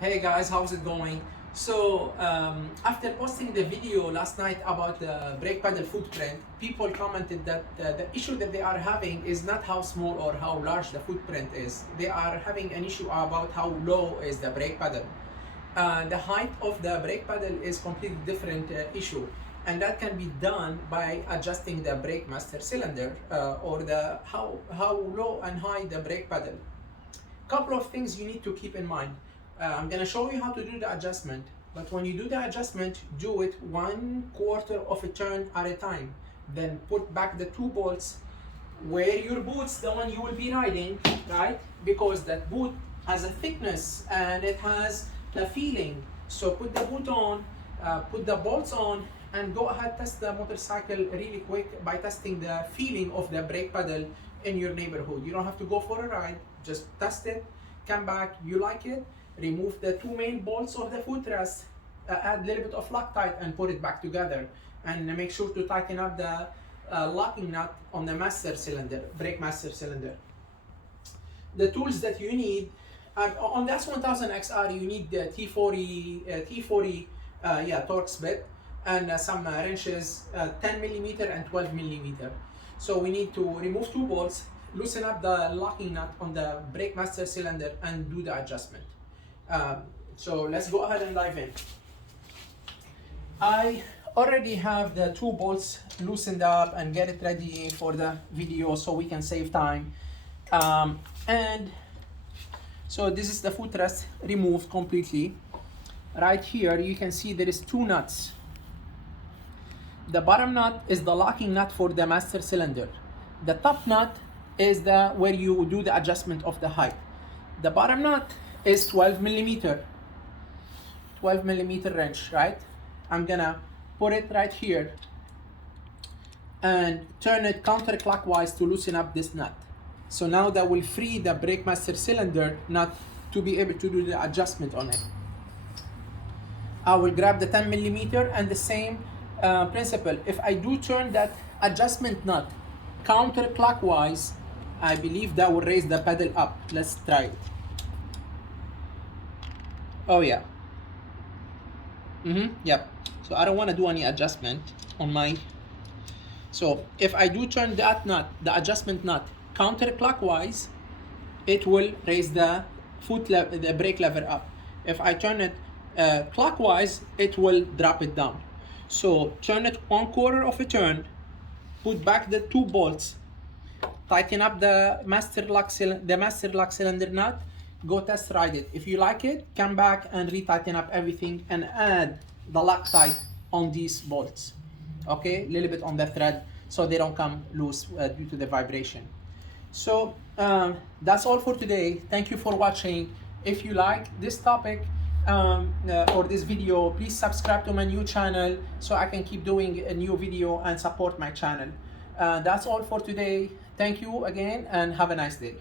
Hey guys, how's it going? So after posting the video last night about the brake pedal footprint, people commented that the issue that they are having is not how small or how large the footprint is. They are having an issue about how low is the brake pedal. The height of the brake pedal is completely different issue, and that can be done by adjusting the brake master cylinder or the how low and high the brake pedal. Couple of things you need to keep in mind. I'm going to show you how to do the adjustment, but when you do the adjustment, do it 1/4 of a turn at a time. Then put back the two bolts, wear your boots, the one you will be riding, right? Because that boot has a thickness and it has a feeling. So put the boot on, put the bolts on, and go ahead, test the motorcycle really quick by testing the feeling of the brake pedal in your neighborhood. You don't have to go for a ride, just test it, come back, you like it, remove the two main bolts of the footrest, add a little bit of Loctite and put it back together, and make sure to tighten up the locking nut on the master cylinder, brake master cylinder. The tools that you need on the S1000XR, you need the T40 Torx bit and some wrenches, 10 millimeter and 12 millimeter. So we need to remove two bolts, loosen up the locking nut on the brake master cylinder, and do the adjustment. So let's go ahead and dive in. I already have the two bolts loosened up and get it ready for the video so we can save time. And so this is the footrest removed completely. Right here you can see there is two nuts. The bottom nut is the locking nut for the master cylinder. The top nut is the where you do the adjustment of the height. The bottom nut is 12 millimeter wrench, right? I'm gonna put it right here and turn it counterclockwise to loosen up this nut. So now that will free the brake master cylinder nut to be able to do the adjustment on it. I will grab the 10 millimeter and the same principle. If I do turn that adjustment nut counterclockwise, I believe that will raise the pedal up. Let's try it. Oh yeah. Yep. So I don't want to do any adjustment on my. So if I do turn that nut, the adjustment nut, counterclockwise, it will raise the the brake lever up. If I turn it clockwise, it will drop it down. So turn it 1/4 of a turn, put back the two bolts, tighten up the master lock cylinder nut, go test ride it. If you like it, come back and retighten up everything and add the Loctite on these bolts. Okay, a little bit on the thread so they don't come loose due to the vibration. So that's all for today. Thank you for watching. If you like this topic or this video, please subscribe to my new channel so I can keep doing a new video and support my channel. That's all for today. Thank you again and have a nice day.